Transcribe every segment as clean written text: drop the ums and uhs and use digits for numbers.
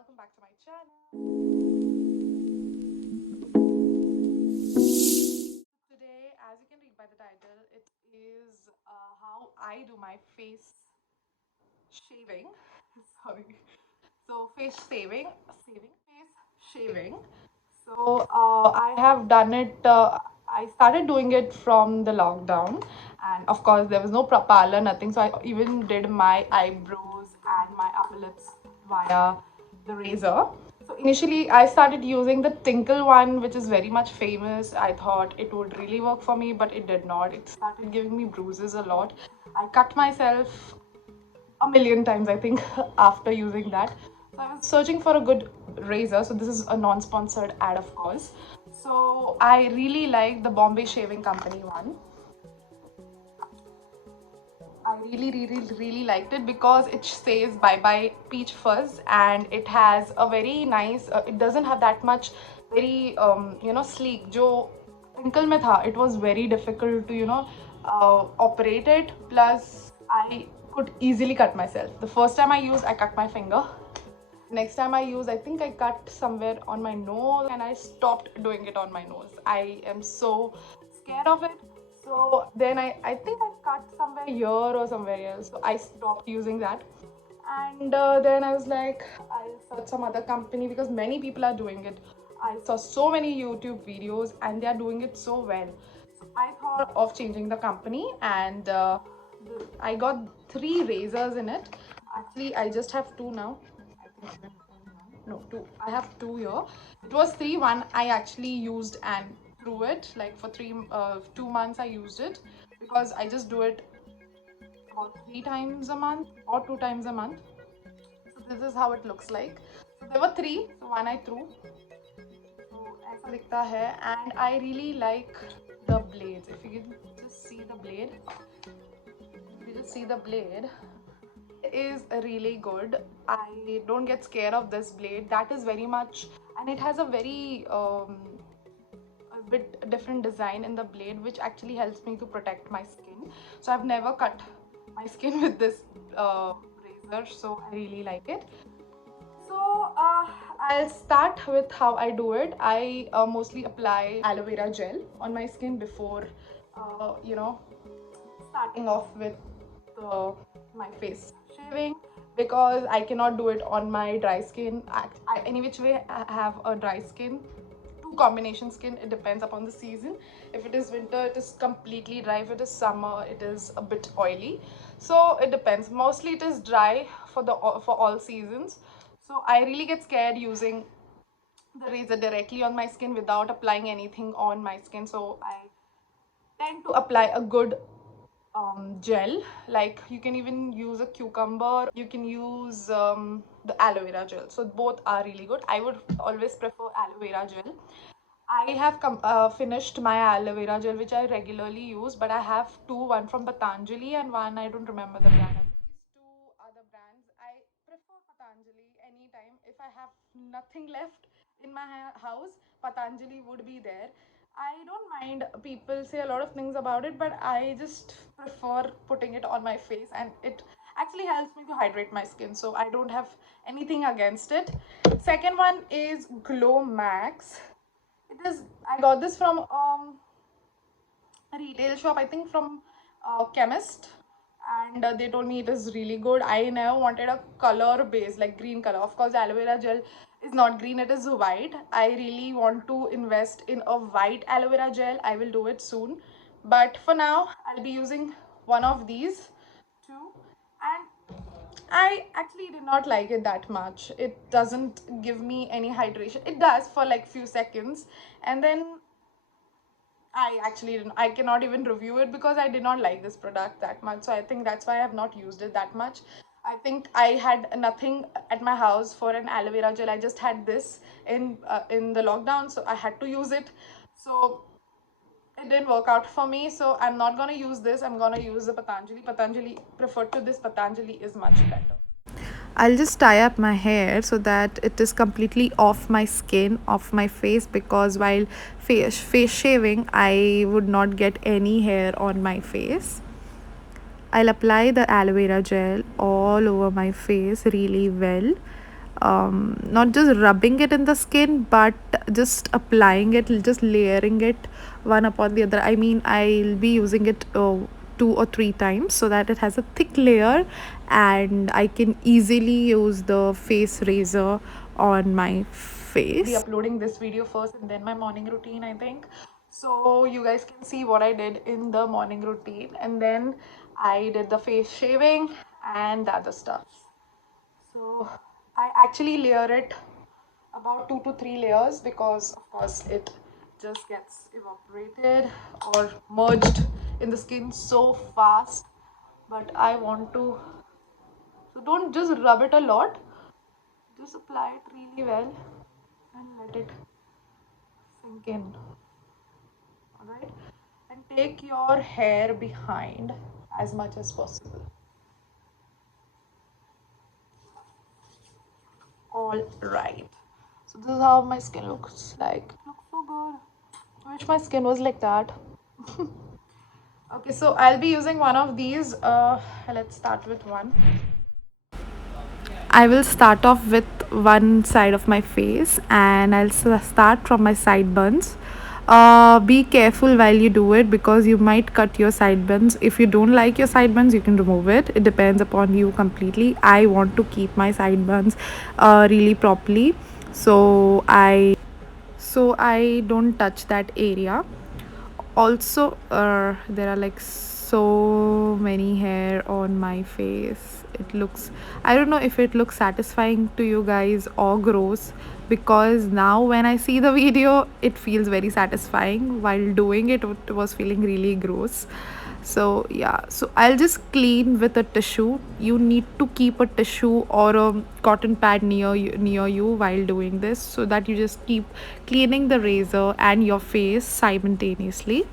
welcome back to my channel. Today, as you can read by the title, it is how I do my face shaving. Sorry. So face shaving. So I have done it. I started doing it from the lockdown, and of course there was no parlor, nothing. So I even did my eyebrows and my upper lips via the razor. So initially I started using the Tinkle one, which is very much famous. I thought it would really work for me, but it did not. It started giving me bruises a lot. I cut myself a million times, I think, after using that. So I was searching for a good razor. So this is a non-sponsored ad, of course. So I really like the Bombay Shaving Company one. I really liked it because it says bye bye peach fuzz, and it has a very nice. It doesn't have that much very sleek. Jo twinkle mein tha, it was very difficult to operate it. Plus, I could easily cut myself. The first time I used, I cut my finger. Next time I use, I think I cut somewhere on my nose, and I stopped doing it on my nose. I am so scared of it. So then I think I cut somewhere here or somewhere else. So I stopped using that. And then I was like, I'll search some other company because many people are doing it. I saw so many YouTube videos and they are doing it so well. So I thought of changing the company, and I got 3 razors in it. Actually, I just have 2 now. I think no, 2. I have 2 here. It was 3. One I actually used and threw it. Like for 2 months I used it because I just do it about 3 times a month or 2 times a month. So this is how it looks like. So there were 3. So one I threw. So ऐसा दिखता है, and I really like the blades. If you can just see the blade, is really good. I don't get scared of this blade. That is very much, and it has a very a bit different design in the blade, which actually helps me to protect my skin. So I've never cut my skin with this razor, so I really like it. So I'll start with how I do it. I mostly apply aloe vera gel on my skin before, starting off with my face shaving, because I cannot do it on my dry skin. Any which way I have a dry skin, two combination skin. It depends upon the season. If it is winter, it is completely dry. If it is summer, it is a bit oily. So it depends. Mostly it is dry for all seasons. So I really get scared using the razor directly on my skin without applying anything on my skin. So I tend to apply a good gel. Like you can even use a cucumber, you can use the aloe vera gel. So both are really good. I would always prefer aloe vera gel. I have finished my aloe vera gel, which I regularly use, but I have two, one from Patanjali and one, I don't remember the brand. These two other brands, I prefer Patanjali anytime. If I have nothing left in my house, Patanjali would be there. I don't mind people say a lot of things about it, but I just prefer putting it on my face, and it actually helps me to hydrate my skin. So I don't have anything against it. Second one is Glow Max. It is, I got this from a retail shop, I think from chemist, and they told me it is really good. I never wanted a color base like green color. Of course, aloe vera gel is not green, it is white. I really want to invest in a white aloe vera gel. I will do it soon, but for now I'll be using one of these two. And I actually did not like it that much. It doesn't give me any hydration. It does for like few seconds, and then I cannot even review it because I did not like this product that much. So I think that's why I have not used it that much. I think I had nothing at my house for an aloe vera gel. I just had this in the lockdown, so I had to use it. So it didn't work out for me. So I'm not gonna use this. I'm gonna use the Patanjali. Patanjali, preferred to this, Patanjali is much better. I'll just tie up my hair so that it is completely off my skin, off my face, because while face shaving, I would not get any hair on my face. I'll apply the aloe vera gel all over my face really well. not just rubbing it in the skin, but just applying it, just layering it one upon the other. I mean, I'll be using it 2 or 3 times so that it has a thick layer, and I can easily use the face razor on my Be face. uploading this video first and then my morning routine, I think, so you guys can see what I did in the morning routine, and then I did the face shaving and the other stuff. So I actually layer it about 2 to 3 layers, because of course it just gets evaporated or merged in the skin so fast. But I want to, so don't just rub it a lot, just apply it really well and let it sink in. Alright, and take your hair behind as much as possible. All right, so this is how my skin looks like. It looks so good. I wish my skin was like that. Okay, so I'll be using one of these. Let's start with one. I will start off with one side of my face, and I'll start from my sideburns. Be careful while you do it because you might cut your sideburns. If you don't like your sideburns, you can remove it. It depends upon you completely. I want to keep my sideburns really properly, so I don't touch that area. Also, there are like so many hair on my face. It looks, I don't know if it looks satisfying to you guys or gross, because now when I see the video it feels very satisfying. While doing it, it was feeling really gross. So yeah, so I'll just clean with a tissue. You need to keep a tissue or a cotton pad near you while doing this, so that you just keep cleaning the razor and your face simultaneously.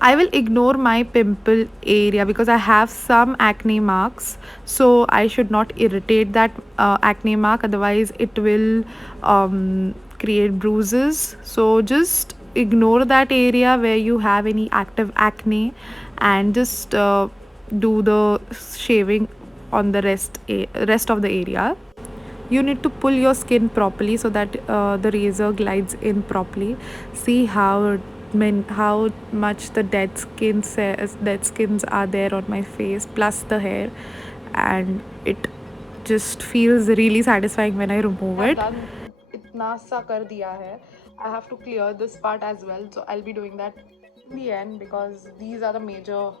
I will ignore my pimple area because I have some acne marks, so I should not irritate that acne mark, otherwise, it will create bruises. So, just ignore that area where you have any active acne, and just do the shaving on the rest of the area. You need to pull your skin properly so that the razor glides in properly. See how much the dead skins are there on my face, plus the hair, and it just feels really satisfying when I remove I've it. done itna sa kar diya hai. I have to clear this part as well, so I'll be doing that in the end, because these are the major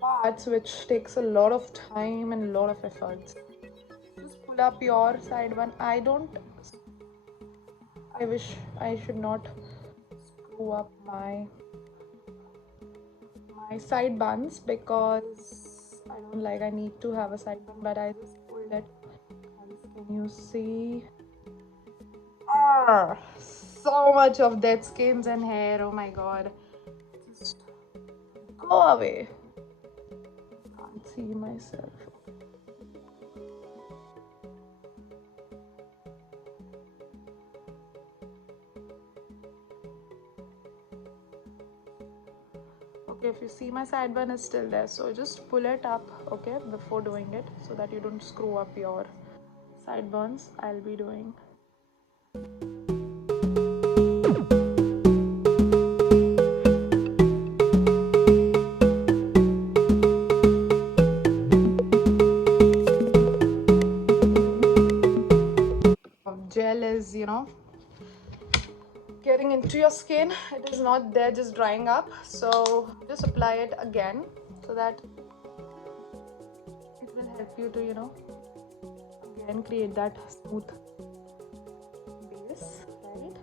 parts which takes a lot of time and a lot of efforts. Just pull up your side one. I wish I should not screw up my side buns, because I don't like, I need to have a side bun, but I just pulled it. Can you see? So much of dead skins and hair. Oh my god. Just go away. Can't see myself. Okay, if you see, my side bun is still there, so just pull it up, okay, before doing it, so that you don't screw up your sideburns. I'll be doing. Gel is, getting into your skin. It is not there just drying up, so just apply it again, so that it will help you to, again create that smooth base, right?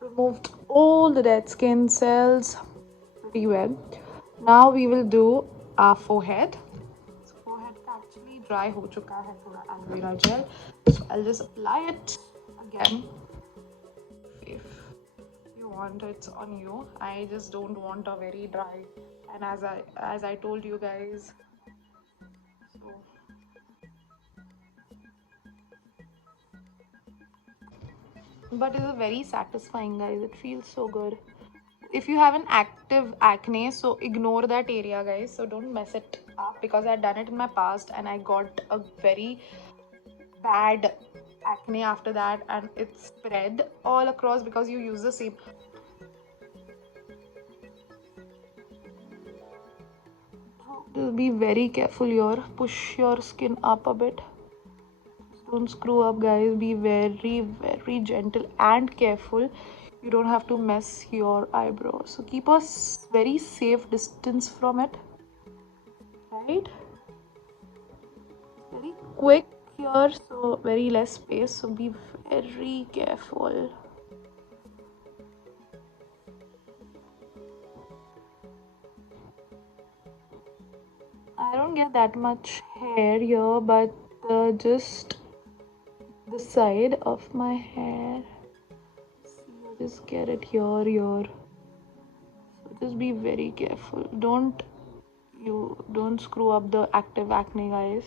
Removed all the dead skin cells pretty well. Now we will do our forehead. So forehead actually dry ho chuka hai thoda aloe vera gel. So I'll just apply it again. If you want, it's on you. I just don't want a very dry, and as I told you guys, so but it's a very satisfying, guys. It feels so good. If you have an active acne, so ignore that area, guys. So don't mess it up, because I've done it in my past and I got a very bad acne after that, and it spread all across because you use the same. Just be very careful here. Push your skin up a bit. Don't screw up, guys. Be very, very gentle and careful. You don't have to mess your eyebrows. So keep a very safe distance from it. Right? Very quick here, so very less space. So be very careful. I don't get that much hair here, but just the side of my hair. See, I just get it here. So just be very careful. Don't screw up the active acne, guys.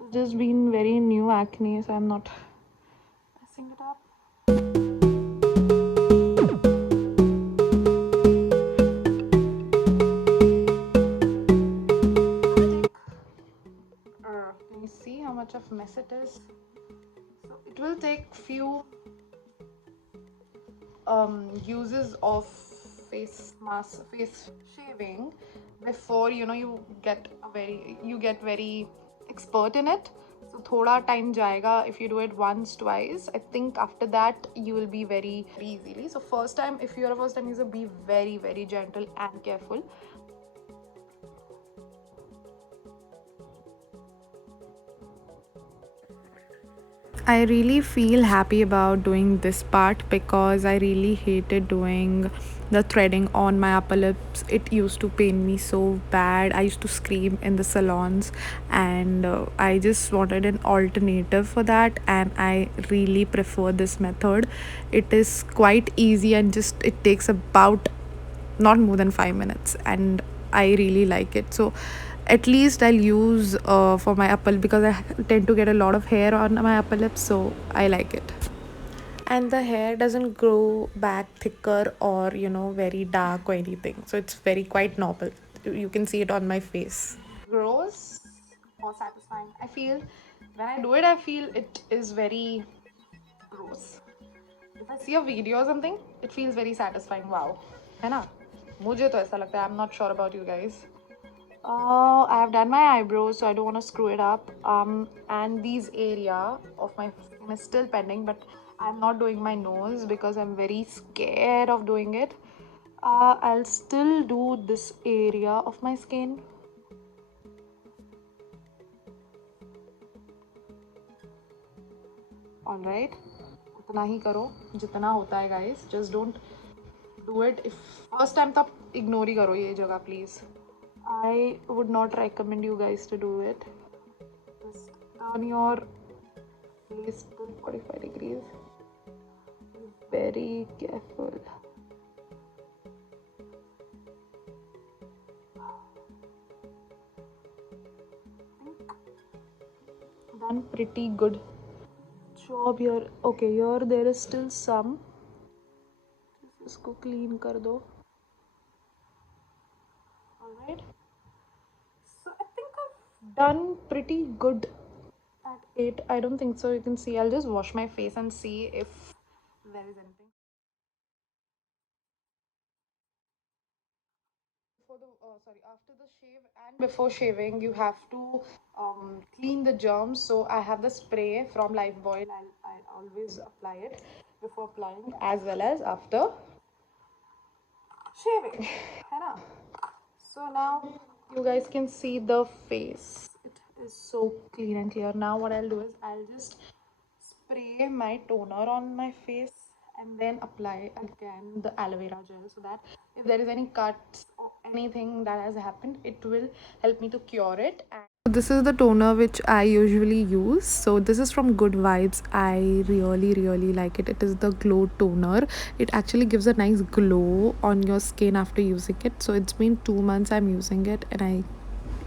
It's just been very new acne, so I'm not messing it up. Can you see how much of mess it is? So it will take few uses of face shaving before you get very expert in it. So thoda time jayega if you do it once twice. I think after that you will be very easily. So first time, if you're a first time user, be very, very gentle and careful. I really feel happy about doing this part because I really hated doing the threading on my upper lips. It used to pain me so bad. I used to scream in the salons, and I just wanted an alternative for that, and I really prefer this method. It is quite easy and just it takes about not more than 5 minutes, and I really like it. So at least I'll use for my upper, because I tend to get a lot of hair on my upper lip, so I like it. And the hair doesn't grow back thicker or very dark or anything, so it's very quite normal. You can see it on my face. Gross or satisfying? I feel when I do it, I feel it is very gross. If I see a video or something, it feels very satisfying. Wow, है ना? मुझे तो ऐसा लगता है. I'm not sure about you guys. I have done my eyebrows, so I don't want to screw it up. And these area of my skin is still pending, but I'm not doing my nose because I'm very scared of doing it. I'll still do this area of my skin. All right, उतना ही करो जितना होता है, guys. Just don't do it if first time तब ignore ही करो ये जगह, please. I would not recommend you guys to do it. Just turn your face to 45 degrees. Be very careful. Done pretty good job here. Okay, here there is still some. इसको clean कर दो. Alright. So I think I've done pretty good at it. I don't think so. You can see. I'll just wash my face and see if there is anything. After the shave and before shaving, you have to clean the germs. So I have the spray from Lifebuoy. I always apply it before applying as well as after shaving. है ना? So now you guys can see the face. It is so clean and clear. Now what I'll do is I'll just spray my toner on my face and then apply again the aloe vera gel, so that if there is any cuts or anything that has happened, it will help me to cure it. And this is the toner which I usually use. So this is from Good Vibes. I really like it. It is the glow toner. It actually gives a nice glow on your skin after using it. So it's been 2 months I'm using it, and I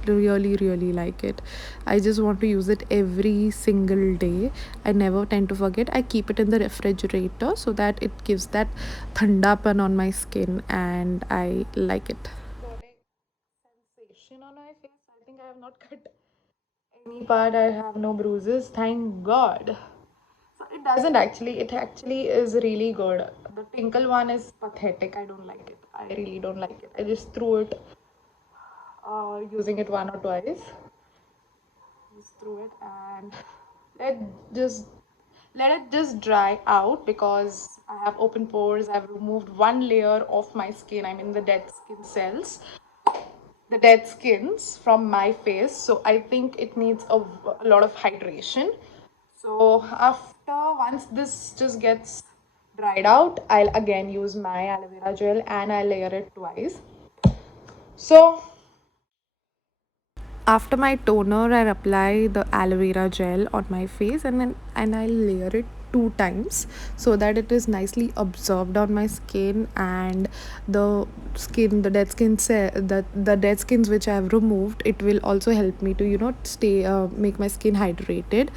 really like it. I just want to use it every single day. I never tend to forget. I keep it in the refrigerator so that it gives that thandapan on my skin, and I like it. burning sensation on my face. I think I have not cut any part. I have no bruises, thank God. So it doesn't actually, it actually is really good. The tinkle one is pathetic. I don't like it. I really don't like it. I just threw it using it one or twice. Just threw it and let just let it just dry out, because I have open pores. I've removed one layer of my skin. I mean the dead skin cells, the dead skins from my face. So I think it needs a lot of hydration. So after, once this just gets dried out, I'll again use my aloe vera gel and I'll layer it twice. So After my toner, I apply the aloe vera gel on my face, and I layer it 2 times so that it is nicely absorbed on my skin, and the dead skin the dead skins which I have removed, it will also help me to stay make my skin hydrated.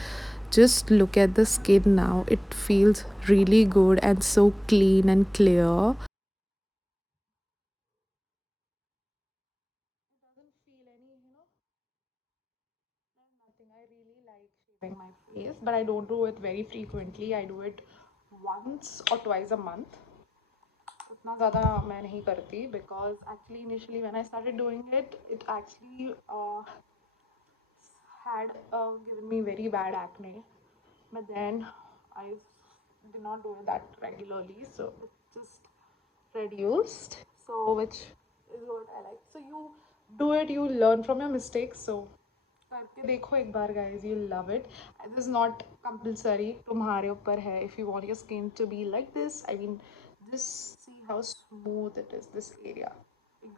Just look at the skin now. It feels really good and so clean and clear. it doesn't feel any, nothing. I really like shaving my face, but I don't do it very frequently. I do it once or twice a month. उतना ज़्यादा मैं नहीं करती, because actually initially when I started doing it, it actually had given me very bad acne. But then I did not do it that regularly, so it just reduced. So which is what I like. So you do it, you learn from your mistakes. So करके देखो एक बार guys, you'll love it. This is not compulsory, तुम्हारे ऊपर है. If you want your skin to be like this, I mean, just see how smooth it is, this area.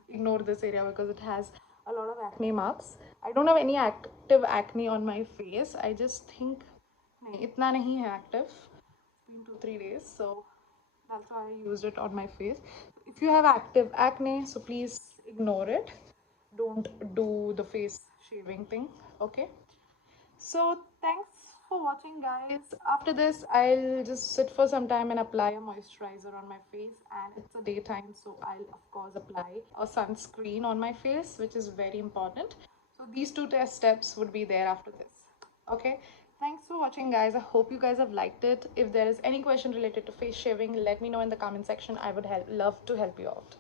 Ignore this area because it has a lot of acne marks. I don't have any active acne on my face. I just think नहीं इतना नहीं है active. It's been 2-3 days, so that's why I used it on my face. If you have active acne, so please ignore it. Don't do the face shaving thing. Okay. So thanks for watching, guys. After this, I'll just sit for some time and apply a moisturizer on my face, and it's a daytime, so I'll of course apply a sunscreen on my face, which is very important. So these two test steps would be there after this. Okay. Thanks for watching, guys. I hope you guys have liked it. If there is any question related to face shaving, let me know in the comment section. I would love to help you out.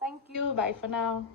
Thank you. Bye for now.